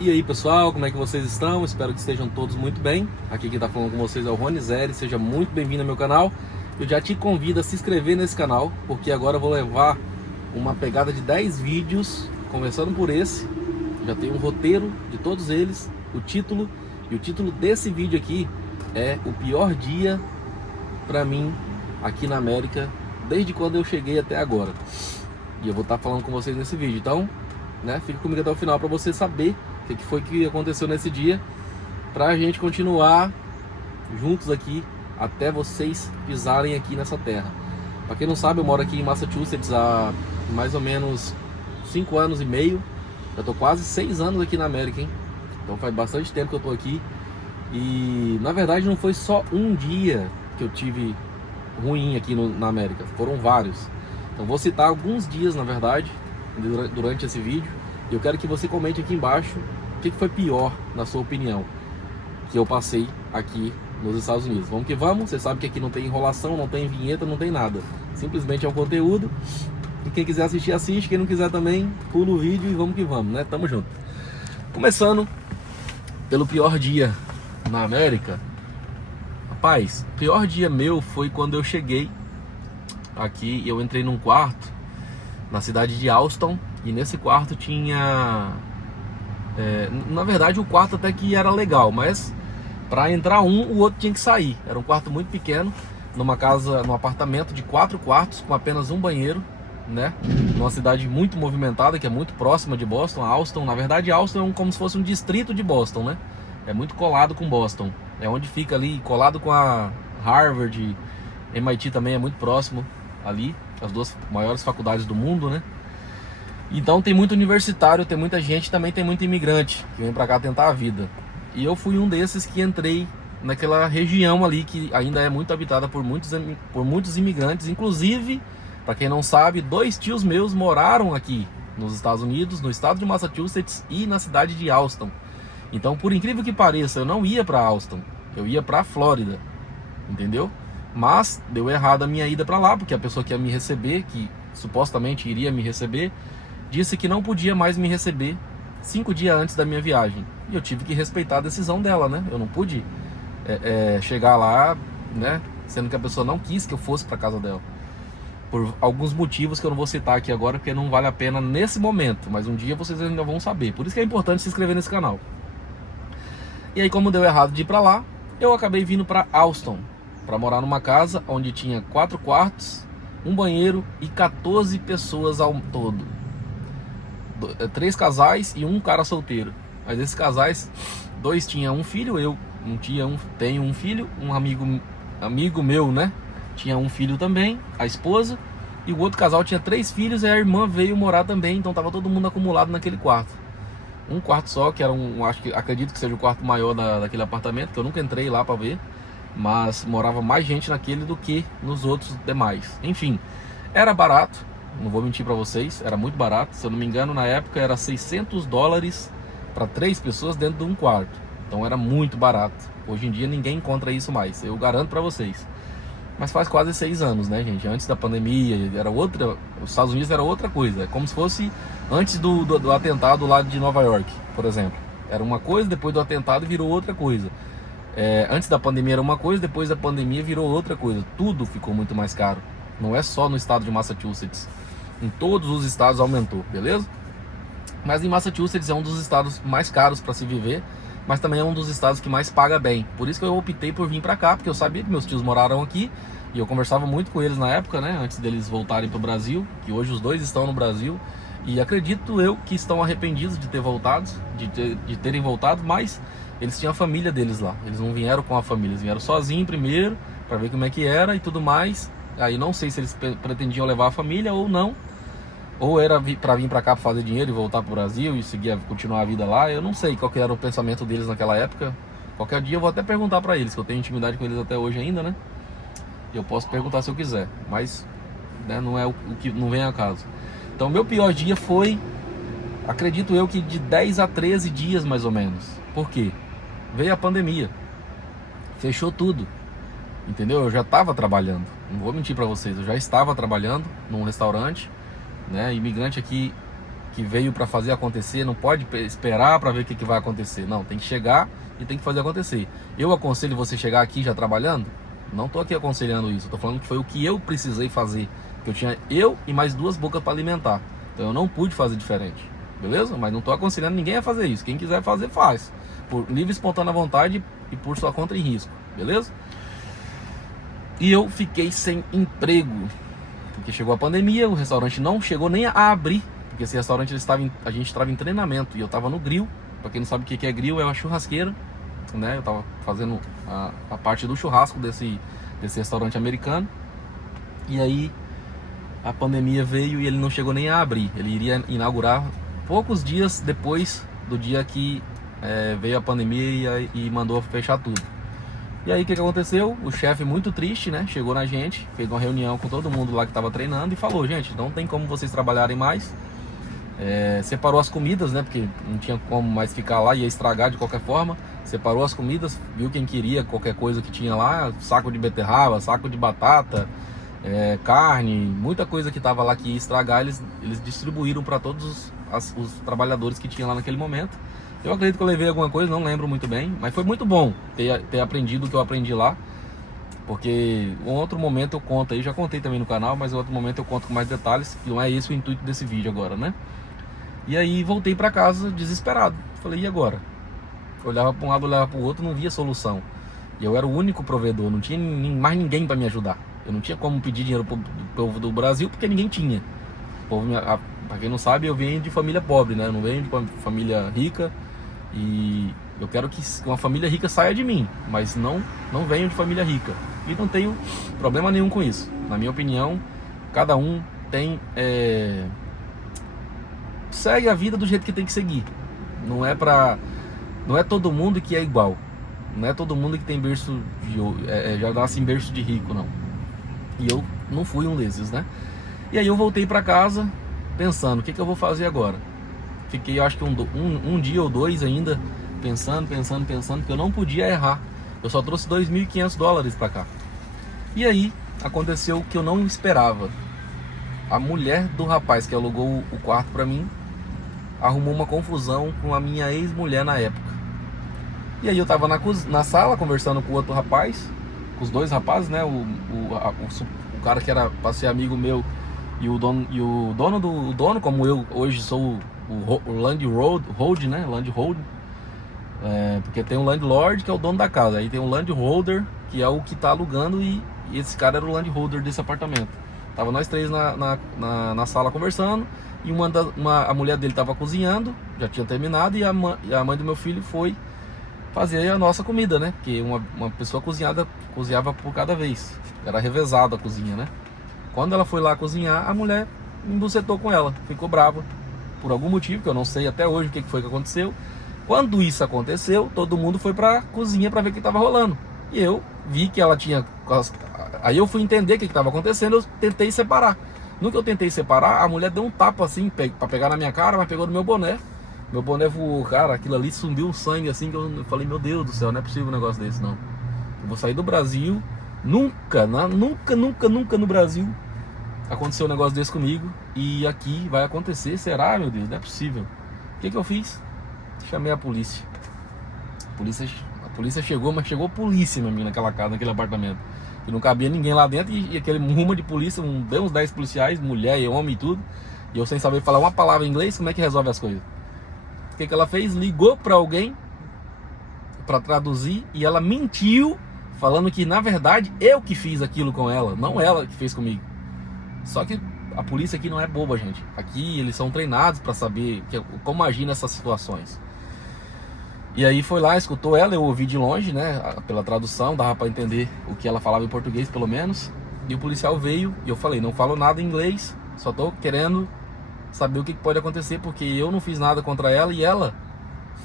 E aí pessoal, como é que vocês estão? Espero que estejam todos muito bem. Aqui quem está falando com vocês é o Rony Zeri, seja muito bem-vindo ao meu canal. Eu já te convido a se inscrever nesse canal, porque agora eu vou levar uma pegada de 10 vídeos, começando por esse. Já tem um roteiro de todos eles, o título, e o título desse vídeo aqui é o pior dia para mim aqui na América, desde quando eu cheguei até agora. E eu vou estar falando com vocês nesse vídeo, então, fique comigo até o final para você saber o que foi que aconteceu nesse dia, pra gente continuar juntos aqui até vocês pisarem aqui nessa terra. Para quem não sabe, eu moro aqui em Massachusetts há mais ou menos 5 anos e meio. Eu tô quase 6 anos aqui na América, hein? Então faz bastante tempo que eu tô aqui. E na verdade não foi só um dia que eu tive ruim aqui na América, foram vários. Então vou citar alguns dias, na verdade, durante esse vídeo. E eu quero que você comente aqui embaixo o que foi pior, na sua opinião, que eu passei aqui nos Estados Unidos. Vamos que vamos, você sabe que aqui não tem enrolação, não tem vinheta, não tem nada. Simplesmente é um conteúdo. E quem quiser assistir, assiste. Quem não quiser também, pula o vídeo e vamos que vamos, né? Tamo junto. Começando pelo pior dia na América. Rapaz, o pior dia meu foi quando eu cheguei aqui e eu entrei num quarto na cidade de Austin. E nesse quarto tinha... na verdade o quarto até que era legal, mas para entrar o outro tinha que sair. Era um quarto muito pequeno, numa casa, num apartamento de 4 quartos com apenas um banheiro, né? Numa cidade muito movimentada, que é muito próxima de Boston. Austin, na verdade Austin é como se fosse um distrito de Boston, né? É muito colado com Boston, é onde fica ali, colado com a Harvard, MIT também é muito próximo ali, as duas maiores faculdades do mundo, né? Então tem muito universitário, tem muita gente, também tem muito imigrante que vem pra cá tentar a vida. E eu fui um desses que entrei naquela região ali que ainda é muito habitada por muitos imigrantes. Inclusive, para quem não sabe, 2 tios meus moraram aqui nos Estados Unidos, no estado de Massachusetts e na cidade de Austin. Então, por incrível que pareça, eu não ia para Austin, eu ia para Flórida, entendeu? Mas deu errado a minha ida para lá, porque a pessoa que ia me receber, que supostamente iria me receber, disse que não podia mais me receber 5 dias antes da minha viagem. E eu tive que respeitar a decisão dela, né? Eu não pude chegar lá, né? Sendo que a pessoa não quis que eu fosse para casa dela. Por alguns motivos que eu não vou citar aqui agora, porque não vale a pena nesse momento. Mas um dia vocês ainda vão saber. Por isso que é importante se inscrever nesse canal. E aí, como deu errado de ir para lá, eu acabei vindo para Austin, para morar numa casa onde tinha 4 quartos, um banheiro e 14 pessoas ao todo. 3 casais e um cara solteiro. Mas esses casais, 2 tinham um filho, eu tenho um filho, um amigo meu, né? Tinha um filho também, a esposa, e o outro casal tinha 3 filhos e a irmã veio morar também, então tava todo mundo acumulado naquele quarto. Um quarto só, que era acredito que seja o quarto maior daquele apartamento, que eu nunca entrei lá para ver, mas morava mais gente naquele do que nos outros demais. Enfim, era barato. Não vou mentir para vocês, era muito barato. Se eu não me engano, na época era $600 para 3 pessoas dentro de um quarto. Então era muito barato. Hoje em dia ninguém encontra isso mais, eu garanto para vocês. Mas faz quase 6 anos, né, gente? Antes da pandemia, os Estados Unidos era outra coisa. É como se fosse antes do atentado lá de Nova York, por exemplo. Era uma coisa, depois do atentado virou outra coisa. Antes da pandemia era uma coisa, depois da pandemia virou outra coisa. Tudo ficou muito mais caro. Não é só no estado de Massachusetts. Em todos os estados aumentou, beleza? Mas em Massachusetts é um dos estados mais caros para se viver, mas também é um dos estados que mais paga bem. Por isso que eu optei por vir para cá, porque eu sabia que meus tios moraram aqui e eu conversava muito com eles na época, né? Antes deles voltarem para o Brasil, que hoje os 2 estão no Brasil. E acredito eu que estão arrependidos de ter voltado, de terem voltado, mas eles tinham a família deles lá. Eles não vieram com a família, eles vieram sozinhos primeiro, para ver como é que era e tudo mais. Aí não sei se eles pretendiam levar a família ou não, ou era para vir para cá para fazer dinheiro e voltar para o Brasil e continuar a vida lá. Eu não sei qual que era o pensamento deles naquela época. Qualquer dia eu vou até perguntar para eles, que eu tenho intimidade com eles até hoje ainda, né? E eu posso perguntar se eu quiser, mas não é o que não vem a caso. Então meu pior dia foi, acredito eu, que de 10 a 13 dias mais ou menos. Por quê? Veio a pandemia, fechou tudo. Entendeu? Eu já estava trabalhando, não vou mentir para vocês, eu já estava trabalhando num restaurante, né? Imigrante aqui que veio para fazer acontecer, não pode esperar para ver o que vai acontecer. Não, tem que chegar e tem que fazer acontecer. Eu aconselho você chegar aqui já trabalhando? Não estou aqui aconselhando isso, estou falando que foi o que eu precisei fazer. Que eu tinha eu e mais 2 bocas para alimentar. Então eu não pude fazer diferente, beleza? Mas não estou aconselhando ninguém a fazer isso. Quem quiser fazer, faz. Por livre e espontânea vontade e por sua conta e risco, beleza? E eu fiquei sem emprego, porque chegou a pandemia, o restaurante não chegou nem a abrir, porque esse restaurante a gente estava em treinamento e eu estava no grill. Para quem não sabe o que é grill, é uma churrasqueira, né? Eu estava fazendo a parte do churrasco desse restaurante americano. E aí a pandemia veio e ele não chegou nem a abrir. Ele iria inaugurar poucos dias depois do dia que veio a pandemia e mandou fechar tudo. E aí o que aconteceu? O chefe, muito triste, né? Chegou na gente, fez uma reunião com todo mundo lá que estava treinando e falou: gente, não tem como vocês trabalharem mais. Separou as comidas, né? Porque não tinha como mais ficar lá, ia estragar de qualquer forma. Separou as comidas, viu quem queria qualquer coisa que tinha lá, saco de beterraba, saco de batata, carne, muita coisa que estava lá que ia estragar, eles distribuíram para todos os trabalhadores que tinha lá naquele momento. Eu acredito que eu levei alguma coisa, não lembro muito bem, mas foi muito bom ter aprendido o que eu aprendi lá, porque um outro momento eu conto aí, já contei também no canal, mas em outro momento eu conto com mais detalhes, e não é esse o intuito desse vídeo agora, né? E aí voltei para casa desesperado, falei, e agora? Eu olhava para um lado, olhava para o outro, não via solução, e eu era o único provedor, não tinha mais ninguém para me ajudar, eu não tinha como pedir dinheiro pro povo do Brasil, porque ninguém tinha. O povo, para quem não sabe, eu venho de família pobre, né? Eu não venho de família rica. E eu quero que uma família rica saia de mim, mas não venho de família rica. E não tenho problema nenhum com isso. Na minha opinião, cada um tem segue a vida do jeito que tem que seguir. Não é todo mundo que é igual. Não é todo mundo que tem berço já nasce em berço de rico, não. E eu não fui um desses, né? E aí eu voltei para casa pensando, o que eu vou fazer agora? Fiquei, acho que um dia ou 2 ainda pensando, que eu não podia errar. Eu só trouxe $2.500 para cá. E aí aconteceu o que eu não esperava. A mulher do rapaz que alugou o quarto para mim arrumou uma confusão com a minha ex-mulher na época. E aí eu tava na sala conversando com o outro rapaz, com os 2 rapazes, né? O cara que era para ser amigo meu e o dono, como eu hoje sou o landlord, né? Landlord, porque tem um landlord que é o dono da casa, aí tem um landholder que é o que tá alugando e esse cara era o landholder desse apartamento. Tava nós 3 na sala conversando e a mulher dele tava cozinhando, já tinha terminado, e a mãe do meu filho foi fazer a nossa comida, né? Porque uma pessoa cozinhava por cada vez, era revezado a cozinha, né? Quando ela foi lá cozinhar, a mulher embucetou com ela, ficou brava por algum motivo que eu não sei até hoje o que foi que aconteceu. Quando isso aconteceu, todo mundo foi pra cozinha para ver o que estava rolando. E eu vi que ela tinha... Aí eu fui entender o que estava acontecendo, eu tentei separar. No que eu tentei separar, a mulher deu um tapa assim para pegar na minha cara, mas pegou no meu boné. Meu boné voou, cara, aquilo ali sumiu um sangue assim, que eu falei, meu Deus do céu, não é possível um negócio desse não. Eu vou sair do Brasil, nunca no Brasil aconteceu um negócio desse comigo, e aqui vai acontecer, será, meu Deus, não é possível. O que eu fiz? Chamei a polícia. A polícia chegou, mas chegou a polícia, meu amigo, naquela casa, naquele apartamento. E não cabia ninguém lá dentro, e aquele rumo de polícia, uns 10 policiais, mulher e homem e tudo. E eu sem saber falar uma palavra em inglês, como é que resolve as coisas? O que ela fez? Ligou para alguém para traduzir, e ela mentiu, falando que na verdade eu que fiz aquilo com ela, não ela que fez comigo. Só que a polícia aqui não é boba, gente. Aqui eles são treinados para saber como agir nessas situações. E aí foi lá, escutou ela, eu ouvi de longe, né? Pela tradução, dava para entender o que ela falava em português, pelo menos. E o policial veio e eu falei, não falo nada em inglês, só tô querendo saber o que pode acontecer, porque eu não fiz nada contra ela e ela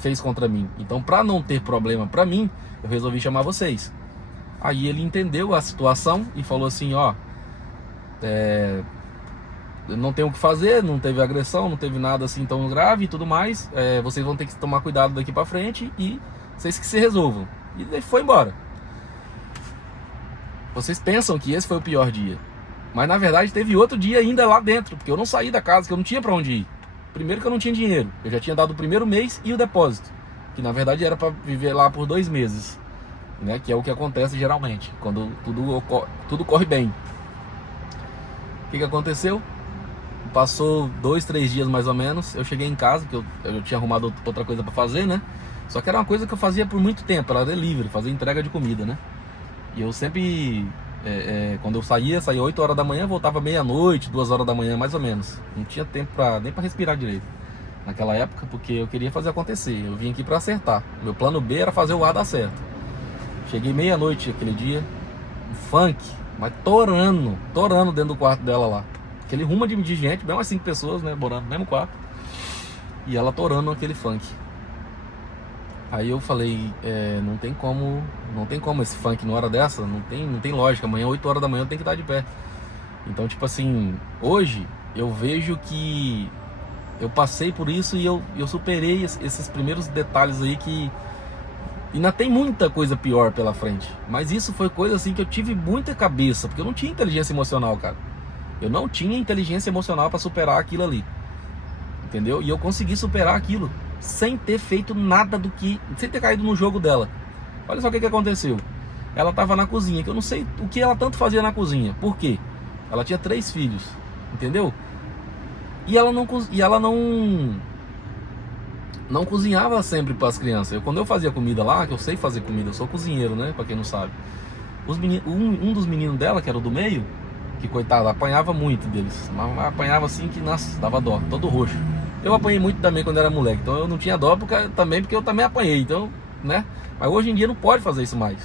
fez contra mim. Então, para não ter problema para mim, eu resolvi chamar vocês. Aí ele entendeu a situação e falou assim, ó, não tem o que fazer, não teve agressão, não teve nada assim tão grave e tudo mais, vocês vão ter que tomar cuidado daqui para frente e vocês que se resolvam. E ele foi embora. Vocês pensam que esse foi o pior dia, mas na verdade teve outro dia ainda lá dentro, porque eu não saí da casa, que eu não tinha para onde ir. primeiro que eu não tinha dinheiro. Eu já tinha dado o primeiro mês e o depósito, que na verdade era para viver lá por 2 meses, né? Que é o que acontece geralmente, quando tudo corre bem. O que aconteceu? Passou 2, 3 dias mais ou menos, eu cheguei em casa, que eu tinha arrumado outra coisa para fazer, né? Só que era uma coisa que eu fazia por muito tempo, era delivery, fazer entrega de comida, né? E eu sempre, quando eu saía 8 horas da manhã, voltava meia-noite, 2 horas da manhã, mais ou menos. Não tinha tempo nem para respirar direito naquela época, porque eu queria fazer acontecer. Eu vim aqui para acertar. Meu plano B era fazer o A dar certo. Cheguei meia-noite aquele dia, um funk, mas torando dentro do quarto dela lá. Aquele rumo de gente, bem umas 5 pessoas, né, morando no mesmo quarto. E ela torando aquele funk. Aí eu falei, não tem como esse funk na hora dessa, não tem lógica. Amanhã, 8 horas da manhã, eu tenho que estar de pé. Então, tipo assim, hoje eu vejo que eu passei por isso e eu superei esses primeiros detalhes aí que ainda tem muita coisa pior pela frente. Mas isso foi coisa assim que eu tive muita cabeça, porque eu não tinha inteligência emocional, cara. Eu não tinha inteligência emocional para superar aquilo ali, entendeu? E eu consegui superar aquilo sem ter feito nada sem ter caído no jogo dela. Olha só o que aconteceu. Ela estava na cozinha, que eu não sei o que ela tanto fazia na cozinha. Por quê? Ela tinha 3 filhos, entendeu? E ela não cozinhava sempre para as crianças. Quando eu fazia comida lá, que eu sei fazer comida, eu sou cozinheiro, né? Para quem não sabe. Um dos meninos dela, que era o do meio, que coitado, apanhava muito deles. Mas apanhava assim que, nossa, dava dó, todo roxo. Eu apanhei muito também quando era moleque, então eu não tinha dó porque eu também apanhei, então, né? Mas hoje em dia não pode fazer isso mais.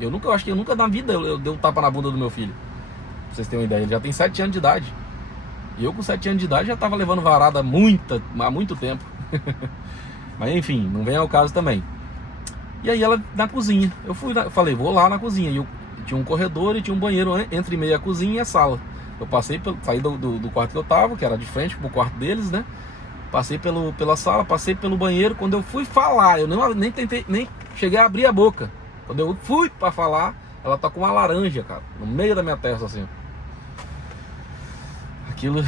Eu acho que nunca na vida eu dei um tapa na bunda do meu filho. Pra vocês terem uma ideia, ele já tem 7 anos de idade. E eu com 7 anos de idade já tava levando varada há muito tempo. Mas enfim, não vem ao caso também. E aí ela na cozinha, eu falei, vou lá na cozinha. E tinha um corredor e tinha um banheiro entre meio a cozinha e a sala. Eu saí do quarto que eu tava, que era de frente pro quarto deles, né? Passei pela sala, passei pelo banheiro. Quando eu fui falar, eu nem cheguei a abrir a boca. Quando eu fui pra falar, ela tá com uma laranja, cara, no meio da minha testa, assim. Aquilo,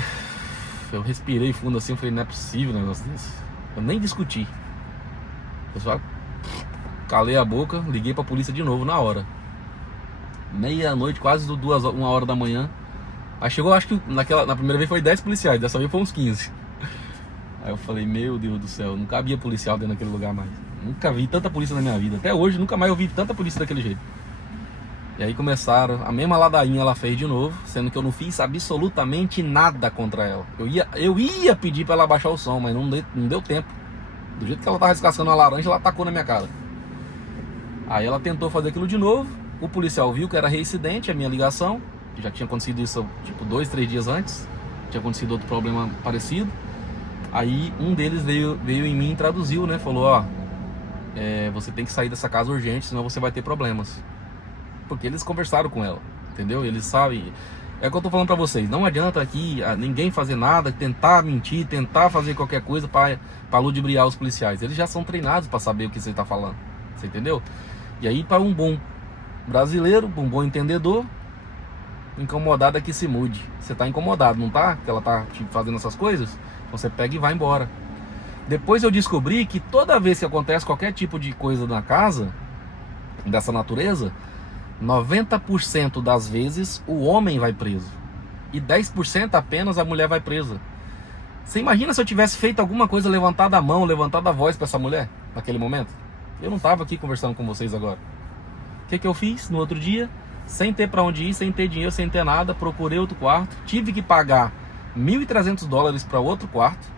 eu respirei fundo assim, falei, não é possível um negócio desse. Eu nem discuti. Eu só calei a boca, liguei pra polícia de novo na hora. Meia-noite, quase 1 hora da manhã. Aí chegou, acho que na primeira vez foi 10 policiais, dessa vez foi uns 15. Aí eu falei, meu Deus do céu, não cabia policial dentro daquele lugar mais. Nunca vi tanta polícia na minha vida. Até hoje, nunca mais eu vi tanta polícia daquele jeito. E aí começaram, a mesma ladainha ela fez de novo, sendo que eu não fiz absolutamente nada contra ela. Eu ia pedir pra ela baixar o som, mas não deu tempo. Do jeito que ela tava descascando a laranja, ela tacou na minha cara. Aí ela tentou fazer aquilo de novo. O policial viu que era reincidente a minha ligação, que já tinha acontecido isso tipo 2, 3 dias antes. Tinha acontecido outro problema parecido. Aí um deles veio em mim e traduziu, né? Falou, ó, você tem que sair dessa casa urgente, senão você vai ter problemas. Porque eles conversaram com ela, entendeu? Eles sabem. É o que eu tô falando pra vocês. Não adianta aqui ninguém fazer nada, tentar mentir, tentar fazer qualquer coisa pra ludibriar os policiais. Eles já são treinados pra saber o que você tá falando. Você entendeu? E aí, para um bom brasileiro, um bom entendedor, incomodado é que se mude. Você tá incomodado, não tá? Que ela tá fazendo essas coisas? Então você pega e vai embora. Depois eu descobri que toda vez que acontece qualquer tipo de coisa na casa, dessa natureza, 90% das vezes o homem vai preso. E 10% apenas a mulher vai presa. Você imagina se eu tivesse feito alguma coisa, levantado a mão, levantado a voz para essa mulher, naquele momento? Eu não tava aqui conversando com vocês agora. O que eu fiz no outro dia? Sem ter para onde ir, sem ter dinheiro, sem ter nada, procurei outro quarto. Tive que pagar $1.300 para outro quarto.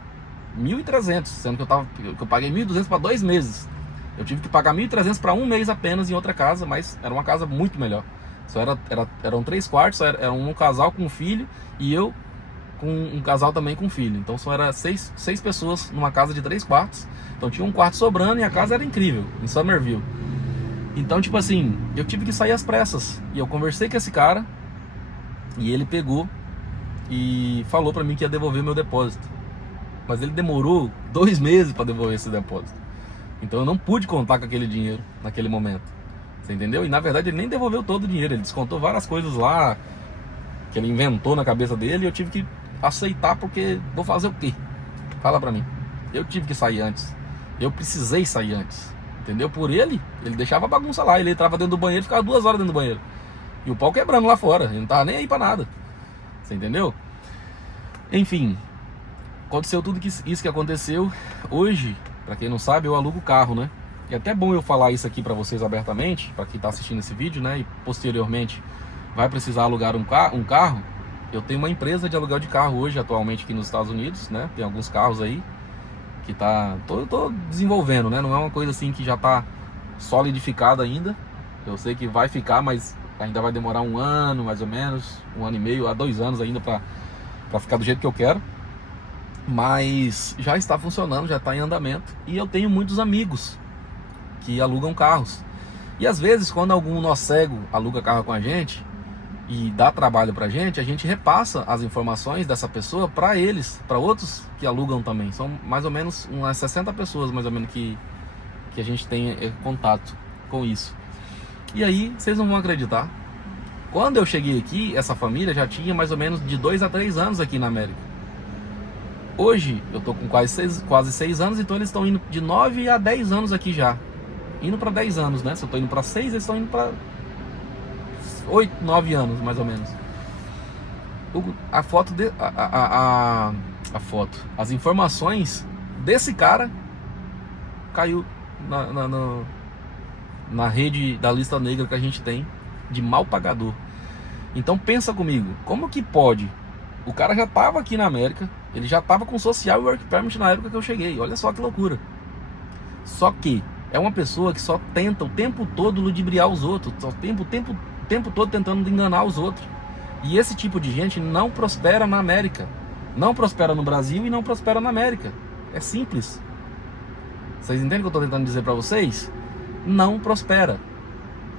1.300, sendo que eu paguei 1.200 para 2 meses. Eu tive que pagar 1.300 para 1 mês apenas em outra casa, mas era uma casa muito melhor. Só eram 3 quartos, era um casal com um filho e eu com um casal também com um filho. Então só era 6 pessoas numa casa de 3 quartos. Então tinha um quarto sobrando e a casa era incrível, em Somerville. Então, tipo assim, eu tive que sair às pressas. E eu conversei com esse cara e ele pegou e falou pra mim que ia devolver meu depósito. Mas ele demorou 2 meses para devolver esse depósito. Então eu não pude contar com aquele dinheiro naquele momento. Você entendeu? E na verdade ele nem devolveu todo o dinheiro. Ele descontou várias coisas lá que ele inventou na cabeça dele. E eu tive que aceitar porque vou fazer o quê? Fala pra mim. Eu tive que sair antes. Eu precisei sair antes. Entendeu? Por ele deixava a bagunça lá. Ele entrava dentro do banheiro e ficava 2 horas dentro do banheiro. E o pau quebrando lá fora. Ele não tava nem aí pra nada. Você entendeu? Enfim. Aconteceu tudo isso que aconteceu. Hoje, pra quem não sabe, eu alugo carro, né? E é até bom eu falar isso aqui pra vocês abertamente, pra quem tá assistindo esse vídeo, né? E posteriormente vai precisar alugar um carro. Eu tenho uma empresa de aluguel de carro hoje, atualmente aqui nos Estados Unidos, né? Tem alguns carros aí que tô desenvolvendo, né? Não é uma coisa assim que já tá solidificada ainda. Eu sei que vai ficar, mas ainda vai demorar 1 ano, mais ou menos, 1 ano e meio, a 2 anos ainda pra ficar do jeito que eu quero. Mas já está funcionando, já está em andamento. E eu tenho muitos amigos que alugam carros. E às vezes, quando algum nó cego aluga carro com a gente e dá trabalho pra gente, a gente repassa as informações dessa pessoa para eles, para outros que alugam também. São mais ou menos umas 60 pessoas mais ou menos que a gente tem contato com isso. E aí, vocês não vão acreditar, quando eu cheguei aqui, essa família já tinha mais ou menos de 2 a 3 anos aqui na América. Hoje eu tô com quase 6 anos, então eles estão indo de 9 a 10 anos aqui já. Indo para 10 anos, né? Se eu tô indo para 6, eles estão indo para 8, 9 anos, mais ou menos. A foto, as informações desse cara caiu na rede da lista negra que a gente tem de mal pagador. Então pensa comigo, como que pode? O cara já estava aqui na América, ele já estava com Social e Work Permit na época que eu cheguei. Olha só que loucura. Só que é uma pessoa que só tenta o tempo todo ludibriar os outros, só o tempo todo tentando enganar os outros. E esse tipo de gente não prospera na América, não prospera no Brasil e não prospera na América. É simples. Vocês entendem o que eu estou tentando dizer para vocês? Não prospera.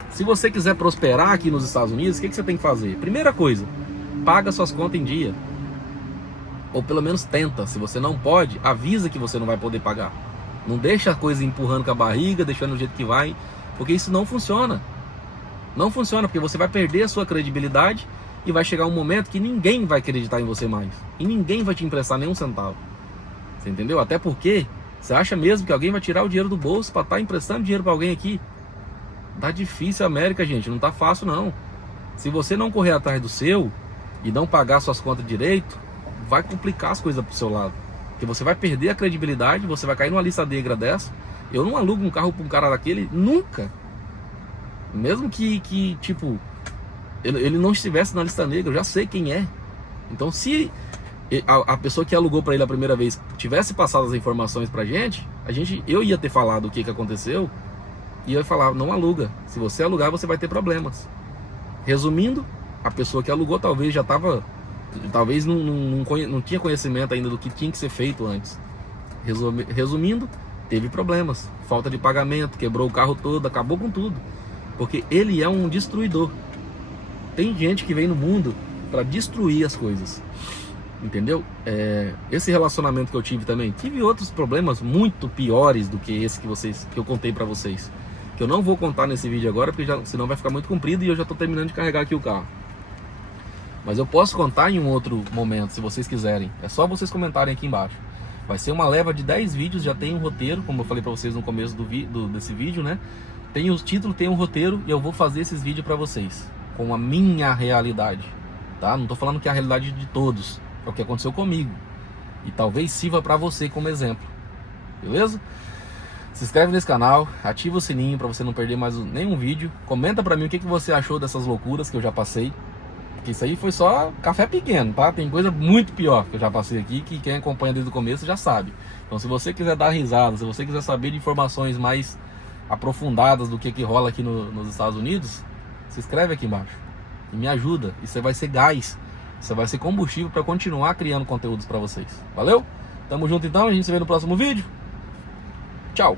Se você quiser prosperar aqui nos Estados Unidos, o que você tem que fazer? Primeira coisa, paga suas contas em dia. Ou pelo menos tenta. Se você não pode, avisa que você não vai poder pagar. Não deixa a coisa empurrando com a barriga, deixando do jeito que vai, porque isso não funciona. Não funciona, porque você vai perder a sua credibilidade e vai chegar um momento que ninguém vai acreditar em você mais. E ninguém vai te emprestar nenhum centavo. Você entendeu? Até porque você acha mesmo que alguém vai tirar o dinheiro do bolso para estar emprestando dinheiro para alguém aqui? Tá difícil a América, gente. Não tá fácil, não. Se você não correr atrás do seu e não pagar suas contas direito, vai complicar as coisas pro seu lado. Porque você vai perder a credibilidade, você vai cair numa lista negra dessa. Eu não alugo um carro para um cara daquele nunca. Mesmo que tipo, ele não estivesse na lista negra, eu já sei quem é. Então se a pessoa que alugou para ele a primeira vez tivesse passado as informações pra gente, eu ia ter falado o que aconteceu e eu ia falar, não aluga. Se você alugar, você vai ter problemas. Resumindo, a pessoa que alugou talvez não tinha conhecimento ainda do que tinha que ser feito antes. Resumindo, teve problemas, falta de pagamento, quebrou o carro todo, acabou com tudo. Porque ele é um destruidor. Tem gente que vem no mundo para destruir as coisas. Entendeu? Esse relacionamento que eu tive também, tive outros problemas muito piores do que esse que eu contei para vocês, que eu não vou contar nesse vídeo agora, porque senão vai ficar muito comprido e eu já estou terminando de carregar aqui o carro. Mas eu posso contar em um outro momento, se vocês quiserem. É só vocês comentarem aqui embaixo. Vai ser uma leva de 10 vídeos, já tem um roteiro, como eu falei para vocês no começo desse vídeo, né? Tem o título, tem um roteiro e eu vou fazer esses vídeos para vocês, com a minha realidade, tá? Não tô falando que é a realidade de todos, é o que aconteceu comigo. E talvez sirva para você como exemplo, beleza? Se inscreve nesse canal, ativa o sininho para você não perder mais nenhum vídeo. Comenta para mim o que você achou dessas loucuras que eu já passei. Porque isso aí foi só café pequeno, tá? Tem coisa muito pior que eu já passei aqui, que quem acompanha desde o começo já sabe. Então se você quiser dar risada, se você quiser saber de informações mais aprofundadas do que rola aqui nos Estados Unidos, se inscreve aqui embaixo e me ajuda. Isso vai ser gás, isso vai ser combustível para continuar criando conteúdos para vocês. Valeu? Tamo junto então, a gente se vê no próximo vídeo. Tchau!